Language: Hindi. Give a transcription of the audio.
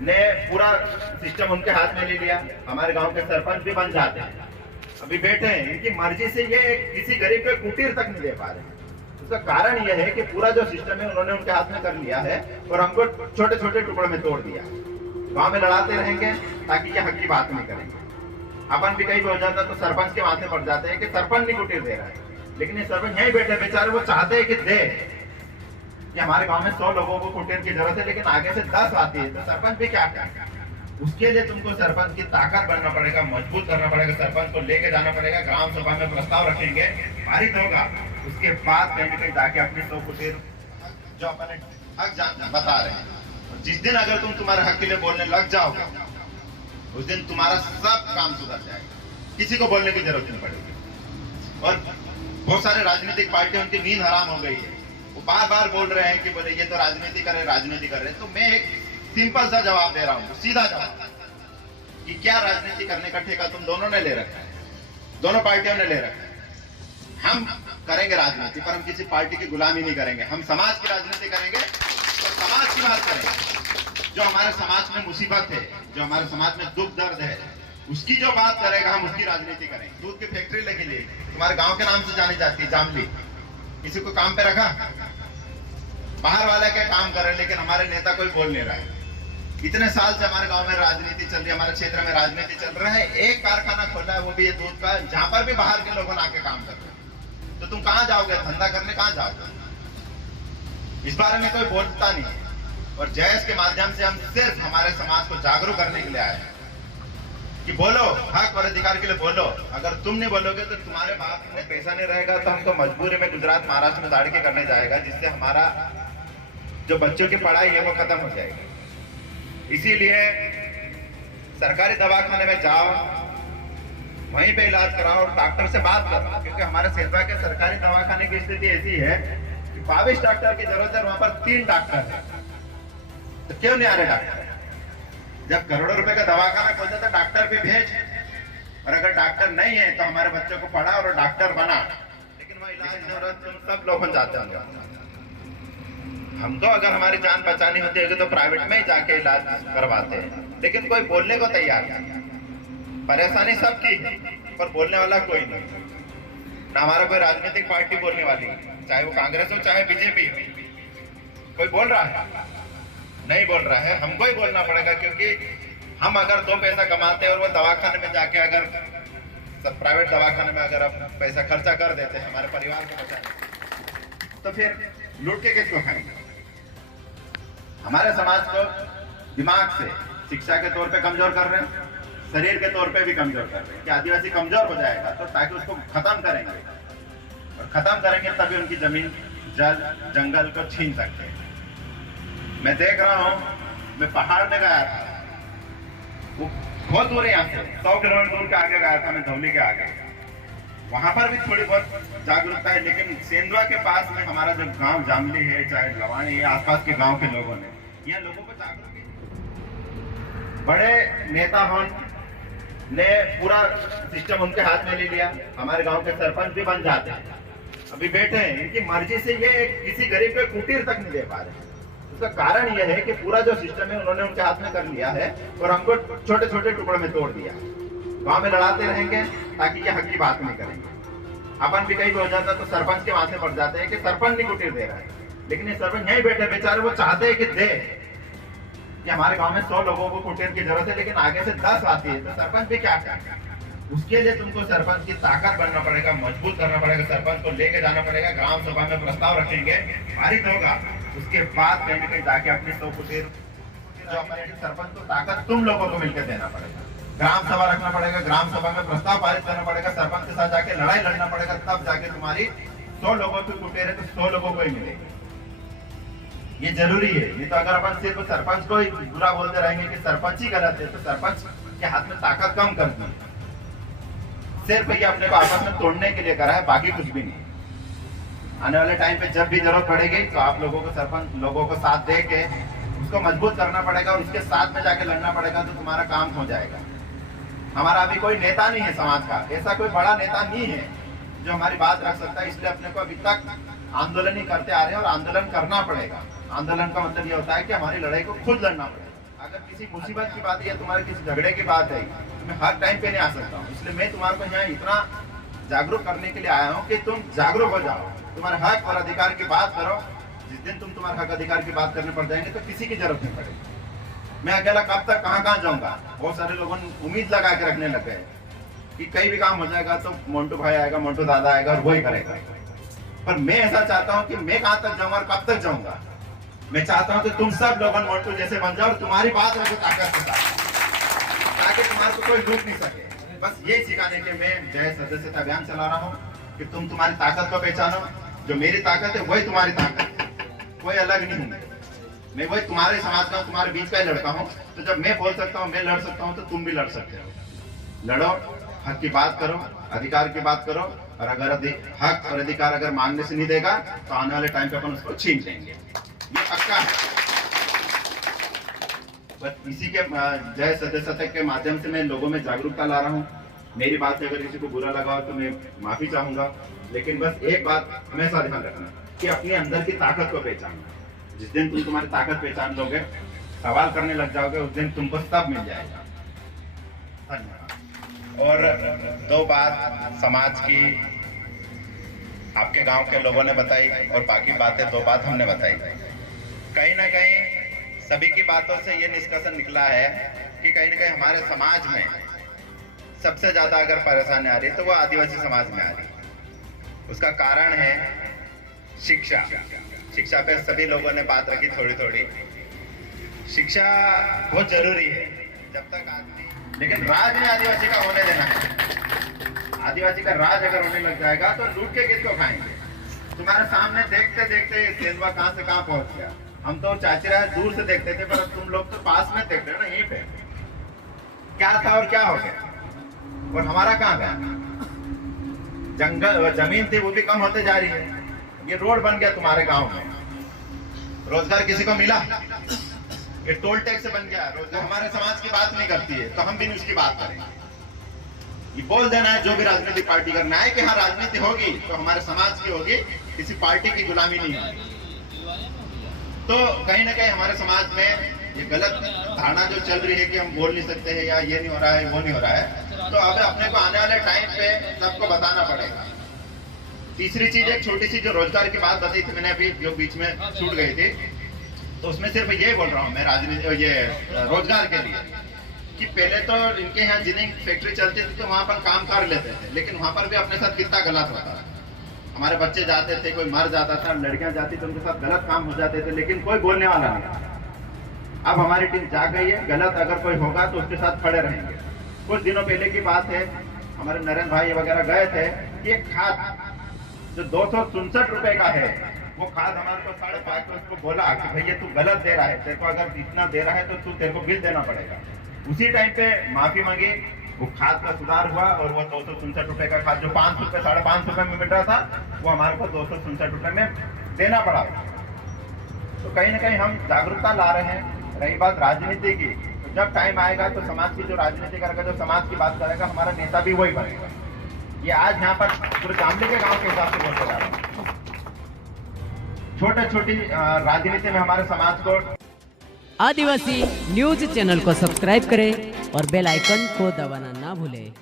ने पूरा सिस्टम उनके हाथ में ले लिया। हमारे गांव के सरपंच भी बन जाते हैं, अभी बैठे हैं, इनकी मर्जी से ये किसी गरीब के कुटीर तक नहीं दे पा रहे। उसका कारण यह है कि पूरा जो सिस्टम है उन्होंने उनके हाथ में कर लिया है और हमको छोटे छोटे टुकड़ों में तोड़ दिया। गांव में लड़ाते रहेंगे ताकि ये हक की बात नहीं करेंगे। अपन भी कहीं भी हो जाता तो सरपंच के माथे पड़ जाते हैं कि सरपंच नहीं कुटीर दे रहा है, लेकिन ये सरपंच यहीं बैठे बेचारे, वो चाहते हैं कि दे कि हमारे गांव में 100 लोगों को कुटीर की जरूरत है, लेकिन आगे से 10 आती है तो सरपंच भी क्या करेगा। उसके लिए तुमको सरपंच की ताकत बनना पड़ेगा, मजबूत करना पड़ेगा, सरपंच को लेके जाना पड़ेगा, ग्राम सभा में प्रस्ताव रखेंगे, पारित होगा, उसके बाद कहीं ना कहीं जाके अपनी 100 कुटीर जो अपने हक बता रहे हैं, और जिस दिन अगर तुम तुम्हारे हक के लिए बोलने लग जाओगे उस दिन तुम्हारा सब काम सुधर जाएगा, किसी को बोलने की जरूरत नहीं पड़ेगी। और बहुत सारे राजनीतिक पार्टियों की नींद हराम हो गई है, वो बार बार बोल रहे हैं कि बोले ये तो राजनीति कर रहे हैं। तो मैं एक सिंपल सा जवाब दे रहा हूँ, सीधा जवाब, कि क्या राजनीति करने का ठेका तुम दोनों ने ले रखा है, दोनों पार्टियों ने ले रखा है। हम करेंगे राजनीति, पर हम किसी पार्टी की गुलामी नहीं करेंगे। हम समाज की राजनीति करेंगे और समाज की बात करेंगे। जो हमारे समाज में मुसीबत है, जो हमारे समाज में दुख दर्द है, उसकी जो बात करेगा हम उसकी राजनीति करेंगे। दूध की फैक्ट्री लगी ली, तुम्हारे गांव के नाम से जानी जाती है, जामली, किसी को काम पे रखा, बाहर वाला क्या काम कर रहे हैं, लेकिन हमारे नेता कोई बोल नहीं रहा है। इतने साल से हमारे गांव में राजनीति चल रही है, हमारे क्षेत्र में राजनीति चल रहा है, एक कारखाना खोला है, वो भी ये दूध का, जहां पर भी बाहर के लोगों आके काम कर रहे हैं। तो तुम कहां जाओगे, धंधा करने कहां जाओगे? इस बारे में कोई बोलता नहीं है। और जयस के माध्यम से हम सिर्फ हमारे समाज को जागरूक करने के लिए आए हैं कि बोलो, हक और अधिकार के लिए बोलो। अगर तुम नहीं बोलोगे तो तुम्हारे बाप में पैसा नहीं रहेगा, तो हमको मजबूरी में गुजरात महाराष्ट्र में दाड़ के करने जाएगा, जिससे हमारा जो बच्चों की पढ़ाई है वो खत्म हो जाएगी। इसीलिए सरकारी दवाखाने में जाओ, वहीं पे इलाज कराओ, डॉक्टर से बात करो, क्योंकि हमारे सेंधा के सरकारी दवाखाने की स्थिति ऐसी है कि 22 डॉक्टर की जरूरत है, वहां पर 3 डॉक्टर है। तो क्यों नहीं आ रहे डॉक्टर? जब करोड़ों रुपए का दवाखाना खोलता तो डॉक्टर भी भेज, और अगर डॉक्टर नहीं है तो हमारे बच्चों को पढ़ा और डॉक्टर बना, लेकिन वह इलाज जरूरत तुम सब लोग जाते होंगे। हम तो अगर हमारी जान बचानी होती है तो प्राइवेट में ही जाके इलाज करवाते हैं, लेकिन कोई बोलने को तैयार नहीं। परेशानी सबकी है, पर बोलने वाला कोई नहीं। ना हमारा कोई राजनीतिक पार्टी बोलने वाली, चाहे वो कांग्रेस हो चाहे बीजेपी हो, कोई बोल रहा है? नहीं बोल रहा है। हमको ही बोलना पड़ेगा, क्योंकि हम अगर 2 पैसा कमाते हैं और वो दवाखाने में जाके अगर प्राइवेट दवाखाने में अगर हम पैसा खर्चा कर देते हैं हमारे परिवार को बचाने, तो फिर लूट के किसको खाएंगे? हमारे समाज को दिमाग से शिक्षा के तौर पे कमजोर कर रहे हैं, शरीर के तौर पे भी कमजोर कर रहे हैं कि आदिवासी कमजोर हो जाएगा, तो ताकि उसको खत्म करेंगे, और खत्म करेंगे तभी उनकी जमीन, जल, जंगल को छीन सकते हैं। मैं देख रहा हूँ, मैं पहाड़ में गया था, वो बहुत दूर है यहाँ से, 100 किलोमीटर दूर के आगे गया था मैं, धौली के आगे। वहां पर भी थोड़ी बहुत जागरूकता है, लेकिन सेंधवा के पास में हमारा जो गांव जामली है, चाहे लवानी है, आसपास के गांव के लोगों ने, यहाँ लोगों को जागरूक, बड़े नेता ने पूरा सिस्टम उनके हाथ में ले लिया। हमारे गांव के सरपंच भी बन जाते हैं, अभी बैठे हैं, इनकी मर्जी से ये किसी गरीब के कुटीर तक नहीं दे पा रहे। उसका कारण यह है कि पूरा जो सिस्टम है उन्होंने उनके हाथ में कर लिया है और हमको छोटे छोटे टुकड़ों में तोड़ दिया। गांव में लड़ाते रहेंगे ताकि ये हक की बात नहीं करेंगे। अपन भी कहीं भी हो जाता तो सरपंच के माथे पड़ जाते हैं कि सरपंच नहीं कुटीर दे रहा है, लेकिन ये सरपंच यहीं बैठे बेचारे, वो चाहते हैं कि दे कि हमारे गांव में 100 लोगों को कुटीर की जरूरत है, लेकिन आगे से 10 आती है तो सरपंच भी क्या करेगा। उसके लिए तुमको सरपंच की ताकत बनना पड़ेगा, मजबूत करना पड़ेगा, सरपंच को लेके जाना पड़ेगा, ग्राम सभा में प्रस्ताव रखेंगे, पारित होगा, उसके बाद कहीं ना कहीं जाके अपनी 100 कुटीर जो अपने सरपंच को ताकत तुम लोगों को मिलकर देना पड़ेगा। ग्राम सभा रखना पड़ेगा, ग्राम सभा में प्रस्ताव पारित करना पड़ेगा, सरपंच के साथ जाके लड़ाई लड़ना पड़ेगा, तब जाके तुम्हारी 100 लोगों की कुटीर है तो 100 लोगों को ही मिलेगी। ये जरूरी है। नहीं तो अगर अपन सिर्फ सरपंच को ही बुरा बोलते रहेंगे कि सरपंच ही गलत है, तो सरपंच के हाथ में ताकत कम कर दी, सिर्फ ये अपने को आपस में तोड़ने के लिए करा है, बाकी कुछ भी नहीं। आने वाले टाइम पे जब भी जरूरत पड़ेगी तो आप लोगों को, सरपंच लोगों को साथ दे के उसको मजबूत करना पड़ेगा और उसके साथ में जाके लड़ना पड़ेगा, तो तुम्हारा काम हो जाएगा। हमारा अभी कोई नेता नहीं है समाज का, ऐसा कोई बड़ा नेता नहीं है जो हमारी बात रख सकता है, इसलिए अपने को अभी तक आंदोलन ही करते आ रहे हैं और आंदोलन करना पड़ेगा। आंदोलन का मतलब ये होता है कि हमारी लड़ाई को खुद लड़ना पड़ेगा। अगर किसी मुसीबत की बात है या तुम्हारे किसी झगड़े की बात है तो मैं हर टाइम पे नहीं आ सकता हूँ। इसलिए मैं तुम्हारे को यहाँ इतना जागरूक करने के लिए आया हूँ कि तुम जागरूक हो जाओ, तुम्हारे हक और अधिकार की बात करो। जिस दिन तुम तुम्हारे हक अधिकार की बात करने पड़ जाएंगे तो किसी की जरूरत नहीं पड़ेगी। मैं अकेला कब तक कहाँ जाऊंगा। बहुत सारे लोगों ने उम्मीद लगा के रखने लग गए कि कहीं भी काम हो जाएगा तो मोन्टू भाई आएगा, मोन्टू दादा आएगा और वही करेगा। पर मैं ऐसा चाहता हूँ कि मैं कहाँ तक जाऊंगा और कब तक जाऊंगा। मैं चाहता हूँ कि तुम सब लोग मोन्टू जैसे बन जाओ और तुम्हारी बात रखो ताकत के साथ, ताकि तुम्हारे को कोई लूट नहीं सके। बस ये सिखाने के मैं जय सदस्यता अभियान चला रहा हूँ कि तुम तुम्हारी ताकत को पहचानो। जो मेरी ताकत है वही तुम्हारी ताकत है, कोई अलग नहीं हूँ। मैं वही तुम्हारे समाज का, तुम्हारे बीच का ही लड़का हूँ। तो जब मैं बोल सकता हूँ, मैं लड़ सकता हूँ, तो तुम भी लड़ सकते हो। लड़ो, हक की बात करो, अधिकार की बात करो। और अगर हक और अधिकार अगर मांगने से नहीं देगा तो आने वाले टाइम पे अपन उसको छीन लेंगे, ये पक्का है। बस इसी के जय सदस्यता के माध्यम से मैं लोगों में जागरूकता ला रहा हूँ। मेरी बात से अगर किसी को बुरा लगा हो तो मैं माफी चाहूंगा, लेकिन बस एक बात हमेशा ध्यान रखना कि अपने अंदर की ताकत को पहचानना। जिस दिन तुम तुम्हारी ताकत पहचान लोगे, सवाल करने लग जाओगे, उस दिन तुमको सब मिल जाएगा। धन्यवाद। और दो बात समाज की आपके गांव के लोगों ने बताई और बाकी बातें दो बात हमने बताई। कहीं ना कहीं सभी की बातों से ये निष्कर्षण निकला है कि कहीं ना कहीं हमारे समाज में सबसे ज्यादा अगर परेशानी आ रही है तो वो आदिवासी समाज में आ रही है। उसका कारण है शिक्षा। शिक्षा पे सभी लोगों ने बात रखी थोड़ी थोड़ी। शिक्षा बहुत जरूरी है जब तक आदमी, लेकिन राज नहीं आदिवासी का होने देना है। आदिवासी का राज अगर होने लग जाएगा तो लूट के किसको खाएंगे। तुम्हारे सामने देखते देखते तेंदुआ कहां से कहां पहुंच गया। हम तो चाचरा दूर से देखते थे, पर तुम लोग तो पास में देख रहे हो ना, यहीं पे क्या था और क्या हो गया। और हमारा कहाँ गया। जंगल जमीन थी वो भी कम होते जा रही है। ये रोड बन गया तुम्हारे गांव में, रोजगार किसी को मिला। ये टोल टैक्स बन गया, रोजगार। हमारे समाज की बात नहीं करती है तो हम भी नहीं उसकी बात करेंगे। ये बोल देना है जो भी राजनीतिक पार्टी करना है कि हाँ राजनीति होगी तो हमारे समाज की होगी, किसी पार्टी की गुलामी नहीं होगी। तो कहीं ना कहीं हमारे समाज में ये गलत धारणा जो चल रही है कि हम बोल नहीं सकते हैं या ये नहीं हो रहा है वो नहीं हो रहा है, तो अब अपने को आने वाले टाइम पे सबको बताना पड़ेगा। तीसरी चीज एक छोटी सी जो रोजगार की बात बताई थी मैंने अभी, जो बीच में छूट गई थी, तो उसमें सिर्फ ये बोल रहा हूँ मैं राजनीति ये रोजगार के लिए कि पहले तो इनके यहाँ जिनिंग फैक्ट्री चलती थी तो वहां पर काम कर लेते थे, लेकिन वहां पर भी अपने साथ कितना गलत होता था। हमारे बच्चे जाते थे, कोई मर जाता था, लड़कियां जाती तो उनके साथ गलत काम हो जाते थे, लेकिन कोई बोलने वाला नहीं। अब हमारी टीम जाग गई है, गलत अगर कोई होगा तो उसके साथ खड़े रहेंगे। कुछ दिनों पहले की बात है, हमारे नरेंद्र भाई वगैरह गए थे कि एक खाद जो 264 रुपए का है, वो खाद हमारे को 5.5 को उसको बोला कि भैया तू गलत दे रहा है, तेरे को अगर इतना दे रहा है तो तू तेरे को बिल देना पड़ेगा। उसी टाइम पे माफी मांगी, वो खाद का सुधार हुआ और वो 264 रुपए का खाद जो 5 रुपए 5.5 रुपए में मिल रहा था वो हमारे को 264 रुपए में देना पड़ा। तो कहीं ना कहीं हम जागरूकता ला रहे हैं। रही बात राजनीति की, तो जब टाइम आएगा तो समाज की जो राजनीति करेगा, जो समाज की बात करेगा, हमारा नेता भी वही बनेगा। ये आज यहाँ पर पूरे जामली के गांव के हिसाब से बोलते जा रहे हैं। छोटे छोटी राजनीति में हमारे समाज को आदिवासी न्यूज चैनल को सब्सक्राइब करें और बेल आइकन को दबाना ना भूलें।